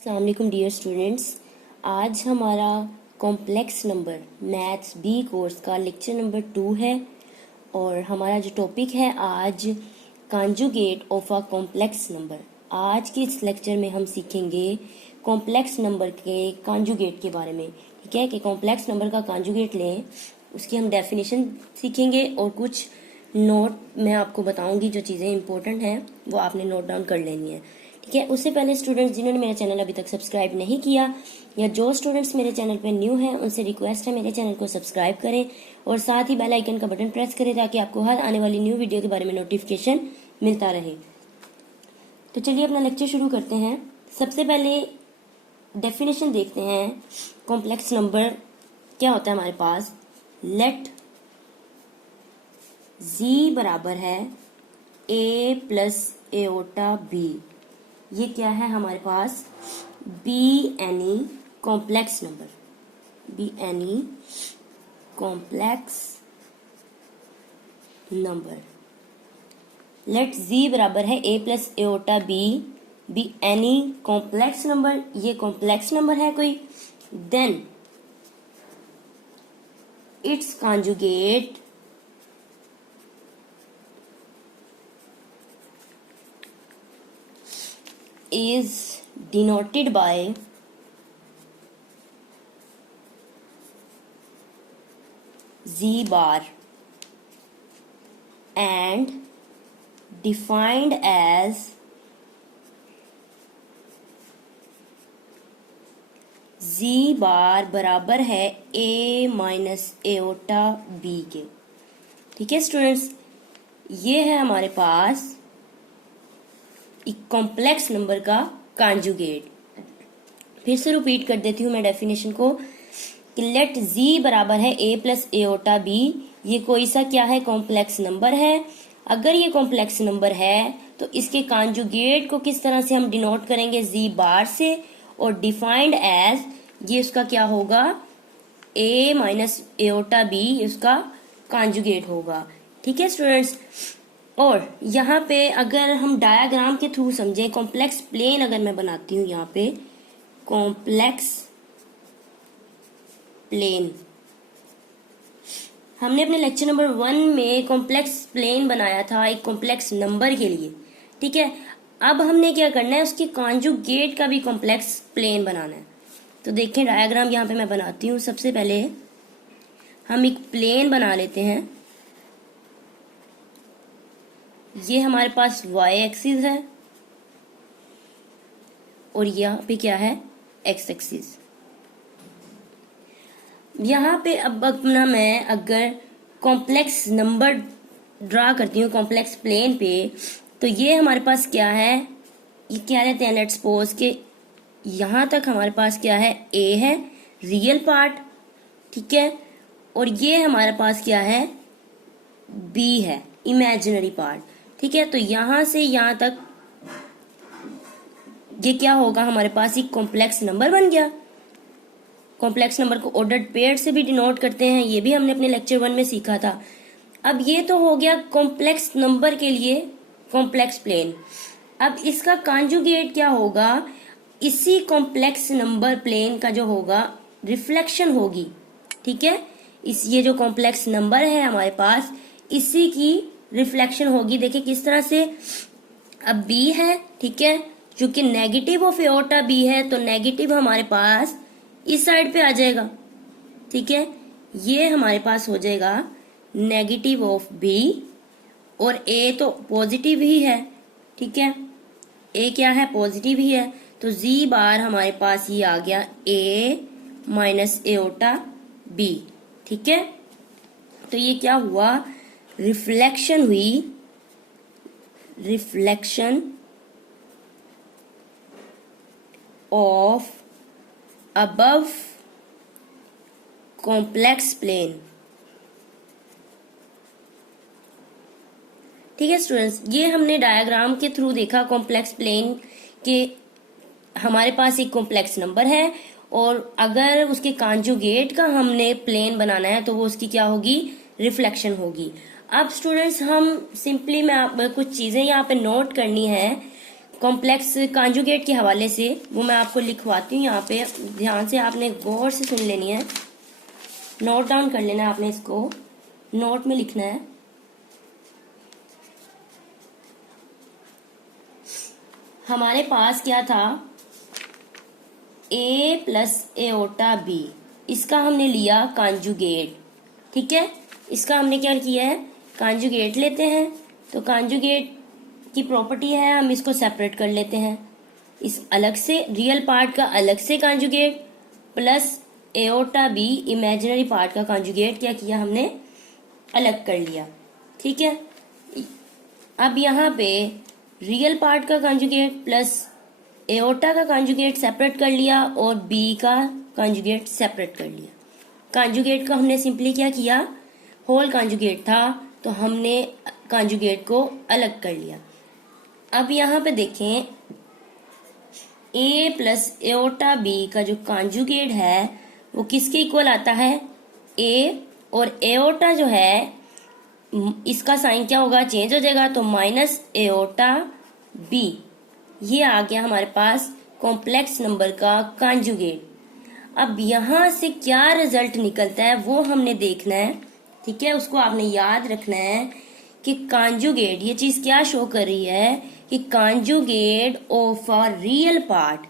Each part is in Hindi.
अस्सलाम वालेकुम डियर स्टूडेंट्स। आज हमारा complex number maths B course का लेक्चर नंबर 2 है और हमारा जो टॉपिक है आज conjugate of a complex number. आज के इस लेक्चर में हम सीखेंगे कॉम्प्लेक्स नंबर के कॉन्जुगेट के बारे में। ठीक है कि कॉम्प्लेक्स नंबर का कॉन्जुगेट लें, उसकी हम डेफिनेशन सीखेंगे और कुछ नोट मैं आपको बताऊंगी। जो चीज़ें इंपॉर्टेंट हैं वो आपने नोट डाउन कर लेनी है। ठीक है, उससे पहले स्टूडेंट्स जिन्होंने मेरा चैनल अभी तक सब्सक्राइब नहीं किया या जो स्टूडेंट्स मेरे चैनल पे न्यू हैं उनसे रिक्वेस्ट है मेरे चैनल को सब्सक्राइब करें और साथ ही बेल आइकन का बटन प्रेस करें ताकि आपको हर आने वाली न्यू वीडियो के बारे में नोटिफिकेशन मिलता रहे। तो चलिए अपना लेक्चर शुरू करते हैं। सबसे पहले डेफिनेशन देखते हैं। कॉम्प्लेक्स नंबर क्या होता है हमारे पास। लेट z बराबर है a प्लस एओटा b। ये क्या है हमारे पास, be any complex number, be any complex number. Let z बराबर है a plus iota b, be any complex number. ये कॉम्प्लेक्स नंबर है कोई, then its conjugate is denoted by z bar and defined as z bar बराबर है a माइनस एओटा b के। ठीक है स्टूडेंट्स, ये है हमारे पास एक कॉम्प्लेक्स नंबर का कॉन्जुगेट। फिर से रिपीट कर देती हूँ मैं डेफिनेशन को कि लेट z बराबर है a प्लस एओटा b। ये कोई सा क्या है, कॉम्प्लेक्स नंबर है। अगर ये कॉम्प्लेक्स नंबर है तो इसके कॉन्जुगेट को किस तरह से हम डिनोट करेंगे, z बार से, और डिफाइंड एज ये उसका क्या होगा, a माइनस एओटा b उसका कॉन्जुगेट होगा। ठीक है स्टूडेंट्स, और यहाँ पे अगर हम डायग्राम के थ्रू समझें, कॉम्प्लेक्स प्लेन अगर मैं बनाती हूँ यहाँ पे कॉम्प्लेक्स प्लेन, हमने अपने लेक्चर नंबर 1 में कॉम्प्लेक्स प्लेन बनाया था एक कॉम्प्लेक्स नंबर के लिए। ठीक है, अब हमने क्या करना है, उसके कॉन्जुगेट का भी कॉम्प्लेक्स प्लेन बनाना है। तो देखें डायग्राम यहाँ पे मैं बनाती हूँ। सबसे पहले हम एक प्लेन बना लेते हैं। ये हमारे पास y एक्सिस है और यहाँ पे क्या है, x एक्सिस। यहाँ पे अब अपना मैं अगर कॉम्प्लेक्स नंबर ड्रा करती हूँ कॉम्प्लेक्स प्लेन पे, तो ये हमारे पास क्या है, ये क्या रहते हैं, लेट्स सपोज के यहाँ तक हमारे पास क्या है, a है रियल पार्ट। ठीक है, और ये हमारे पास क्या है, b है इमेजिनरी पार्ट। ठीक है, तो यहां से यहां तक ये क्या होगा, हमारे पास एक कॉम्प्लेक्स नंबर बन गया। कॉम्प्लेक्स नंबर को ऑर्डर्ड पेयर से भी डिनोट करते हैं, ये भी हमने अपने लेक्चर 1 में सीखा था। अब ये तो हो गया कॉम्प्लेक्स नंबर के लिए कॉम्प्लेक्स प्लेन। अब इसका कॉन्जुगेट क्या होगा, इसी कॉम्प्लेक्स नंबर प्लेन का जो होगा रिफ्लेक्शन होगी। ठीक है, इस ये जो कॉम्प्लेक्स नंबर है हमारे पास, इसी की रिफ्लेक्शन होगी। देखिए किस तरह से, अब b है, ठीक है, चूंकि नेगेटिव ऑफ एओटा b है तो नेगेटिव हमारे पास इस साइड पे आ जाएगा। ठीक है, ये हमारे पास हो जाएगा नेगेटिव ऑफ b और a तो पॉजिटिव ही है। ठीक है, a क्या है, पॉजिटिव ही है, तो z बार हमारे पास ये आ गया a माइनस एओटा b। ठीक है, तो ये क्या हुआ, रिफ्लेक्शन हुई, reflection of above complex plane. ठीक है स्टूडेंट्स, ये हमने डायग्राम के थ्रू देखा कॉम्प्लेक्स प्लेन के हमारे पास एक कॉम्प्लेक्स नंबर है और अगर उसके कॉन्जुगेट का हमने प्लेन बनाना है तो वो उसकी क्या होगी, रिफ्लेक्शन होगी। अब स्टूडेंट्स हम सिंपली मैं आप कुछ चीजें यहाँ पे नोट करनी है कॉम्प्लेक्स कॉन्जुगेट के हवाले से, वो मैं आपको लिखवाती हूँ यहाँ पे। ध्यान से आपने गौर से सुन लेनी है, नोट डाउन कर लेना है आपने, इसको नोट में लिखना है। हमारे पास क्या था, A प्लस एओटा B, इसका हमने लिया कॉन्जुगेट। ठीक है, इसका हमने क्या किया है, कॉन्जुगेट लेते हैं। तो कॉन्जुगेट की प्रॉपर्टी है, हम इसको सेपरेट कर लेते हैं। इस अलग से रियल पार्ट का अलग से conjugate plus iota B imaginary part का कॉन्जुगेट क्या किया हमने, अलग कर लिया। ठीक है, अब यहाँ पे रियल पार्ट का कॉन्जुगेट प्लस एओटा का कॉन्जुगेट सेपरेट कर लिया और बी का कॉन्जुगेट सेपरेट कर लिया। कॉन्जुगेट को हमने सिंपली क्या किया, होल कॉन्जुगेट था तो हमने कॉन्जुगेट को अलग कर लिया। अब यहाँ पे देखें, ए प्लस एओटा बी का जो कॉन्जुगेट है वो किसके इक्वल आता है, ए, और एओटा जो है इसका साइन क्या होगा, चेंज हो जाएगा, तो माइनस एओटा बी। ये आ गया हमारे पास कॉम्प्लेक्स नंबर का कॉन्जुगेट। अब यहां से क्या रिजल्ट निकलता है वो हमने देखना है। ठीक है, उसको आपने याद रखना है कि कॉन्जुगेट, ये चीज क्या शो कर रही है कि conjugate of a real part,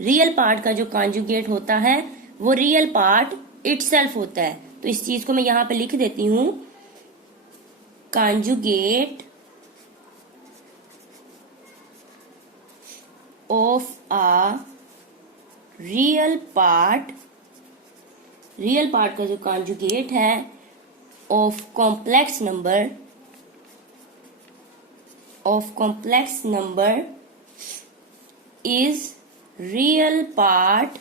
real part का जो कॉन्जुगेट होता है वो रियल पार्ट इटसेल्फ होता है। तो इस चीज को मैं यहां पे लिख देती हूं, conjugate of a real part, real part का जो कॉन्जुगेट है of complex number is real part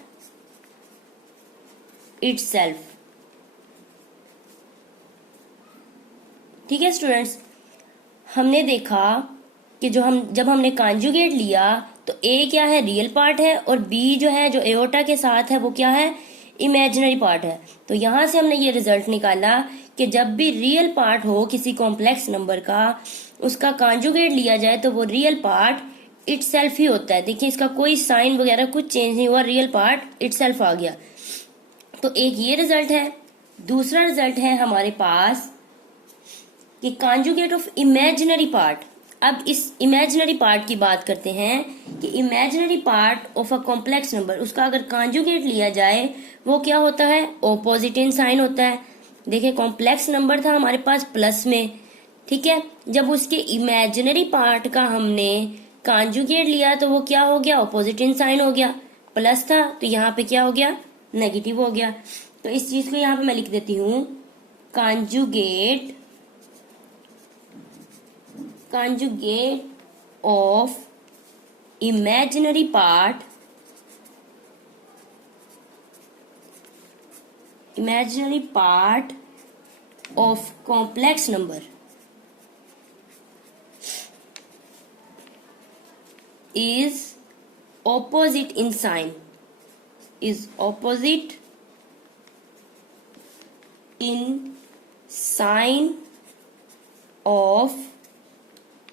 itself. ठीक है स्टूडेंट्स, हमने देखा कि जब हमने कॉन्जुगेट लिया तो ए क्या है, रियल पार्ट है, और बी जो है जो एओटा के साथ है वो क्या है, इमेजिनरी पार्ट है। तो यहां से हमने ये रिजल्ट निकाला कि जब भी रियल पार्ट हो किसी कॉम्प्लेक्स नंबर का, उसका कॉन्जुगेट लिया जाए तो वो रियल पार्ट इटसेल्फ ही होता है। देखिए इसका कोई साइन वगैरह कुछ चेंज नहीं हुआ, रियल पार्ट इटसेल्फ आ गया। तो एक ये रिजल्ट है। दूसरा रिजल्ट है हमारे पास कि कॉन्जुगेट ऑफ इमेजिनरी पार्ट। अब इस इमेजिनरी पार्ट की बात करते हैं कि imaginary part of a complex number, उसका अगर कॉन्जुगेट लिया जाए वो क्या होता है, ऑपोजिट इन साइन होता है। देखिए कॉम्प्लेक्स नंबर था हमारे पास प्लस में, ठीक है, जब उसके इमेजिनरी पार्ट का हमने कॉन्जुगेट लिया तो वो क्या हो गया, ऑपोजिट इन साइन हो गया। प्लस था तो यहाँ पे क्या हो गया, नेगेटिव हो गया। तो इस चीज को यहाँ पे मैं लिख देती हूँ, conjugate of imaginary part of complex number is opposite in sign, is opposite in sign of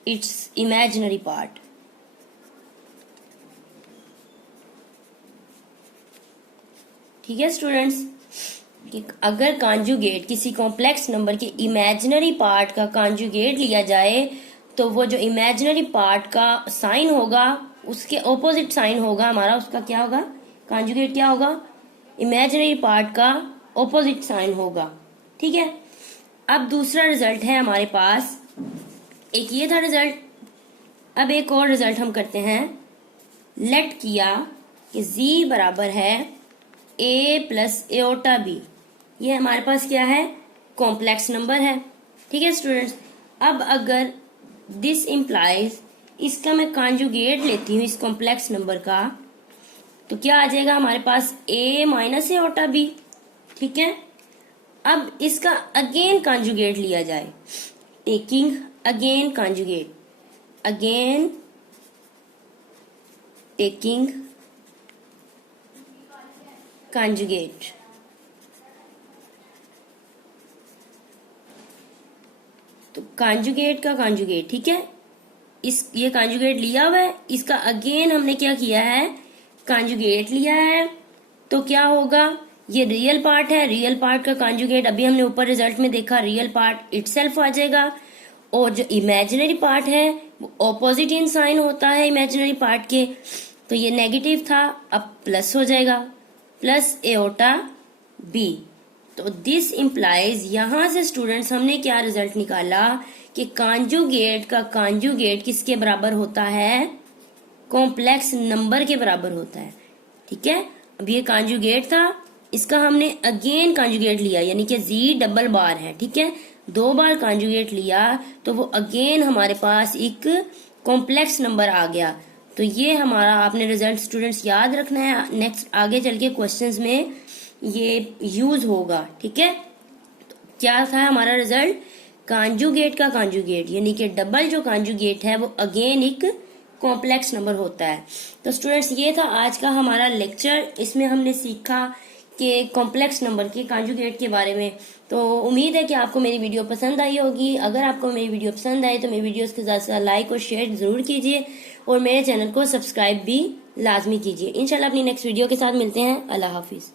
its imaginary part। ठीक है स्टूडेंट्स, कि अगर कॉन्जुगेट किसी कॉम्प्लेक्स नंबर के इमेजिनरी पार्ट का कॉन्जुगेट लिया जाए तो वो जो इमेजिनरी पार्ट का साइन होगा उसके ऑपोजिट साइन होगा हमारा, उसका क्या होगा, कॉन्जुगेट क्या होगा, इमेजिनरी पार्ट का ऑपोजिट साइन होगा। ठीक है, अब दूसरा रिजल्ट है हमारे पास, एक ये था रिजल्ट। अब एक और रिजल्ट हम करते हैं, लेट किया कि z बराबर है a प्लस एओटा b, ये हमारे पास क्या है, कॉम्प्लेक्स नंबर है। ठीक है स्टूडेंट्स, अब अगर दिस इम्प्लाइज, इसका मैं कॉन्जुगेट लेती हूँ इस कॉम्प्लेक्स नंबर का, तो क्या आ जाएगा हमारे पास a माइनस एओटा b। ठीक है, अब इसका अगेन कॉन्जुगेट लिया जाए, taking again conjugate, again taking conjugate, तो conjugate का conjugate, ठीक है, ये कॉन्जुगेट लिया हुआ है, इसका अगेन हमने क्या किया है, कॉन्जुगेट लिया है। तो क्या होगा, ये रियल पार्ट है, रियल पार्ट का कॉन्जुगेट अभी हमने ऊपर रिजल्ट में देखा, रियल पार्ट इटसेल्फ आ जाएगा। और जो इमेजिनरी पार्ट है वो ऑपोजिट इन साइन होता है इमेजिनरी पार्ट के, तो ये नेगेटिव था, अब प्लस हो जाएगा, प्लस एओटा बी। तो दिस इम्प्लाइज, यहां से स्टूडेंट्स हमने क्या रिजल्ट निकाला कि कॉन्जुगेट का कॉन्जुगेट किसके बराबर होता है, कॉम्प्लेक्स नंबर के बराबर होता है। ठीक है, अब ये कॉन्जुगेट था, इसका हमने अगेन कॉन्जुगेट लिया, यानी कि जी डबल बार है। ठीक है, 2 बार कॉन्जुगेट लिया तो वो अगेन हमारे पास एक कॉम्प्लेक्स नंबर आ गया। तो ये हमारा आपने रिजल्ट स्टूडेंट्स याद रखना है, नेक्स्ट आगे चल के क्वेश्चंस में ये यूज होगा। ठीक है, तो क्या था हमारा रिजल्ट, कॉन्जुगेट का कॉन्जुगेट यानी कि डबल जो कॉन्जुगेट है वो अगेन एक कॉम्प्लेक्स नंबर होता है। तो स्टूडेंट्स ये था आज का हमारा लेक्चर, इसमें हमने सीखा कि कॉम्प्लेक्स नंबर के कॉन्जुगेट के बारे में। तो उम्मीद है कि आपको मेरी वीडियो पसंद आई होगी। अगर आपको मेरी वीडियो पसंद आए तो मेरी वीडियोस के साथ साथ लाइक और शेयर जरूर कीजिए और मेरे चैनल को सब्सक्राइब भी लाजमी कीजिए। इंशाल्लाह अपनी नेक्स्ट वीडियो के साथ मिलते हैं। अल्लाह हाफिज।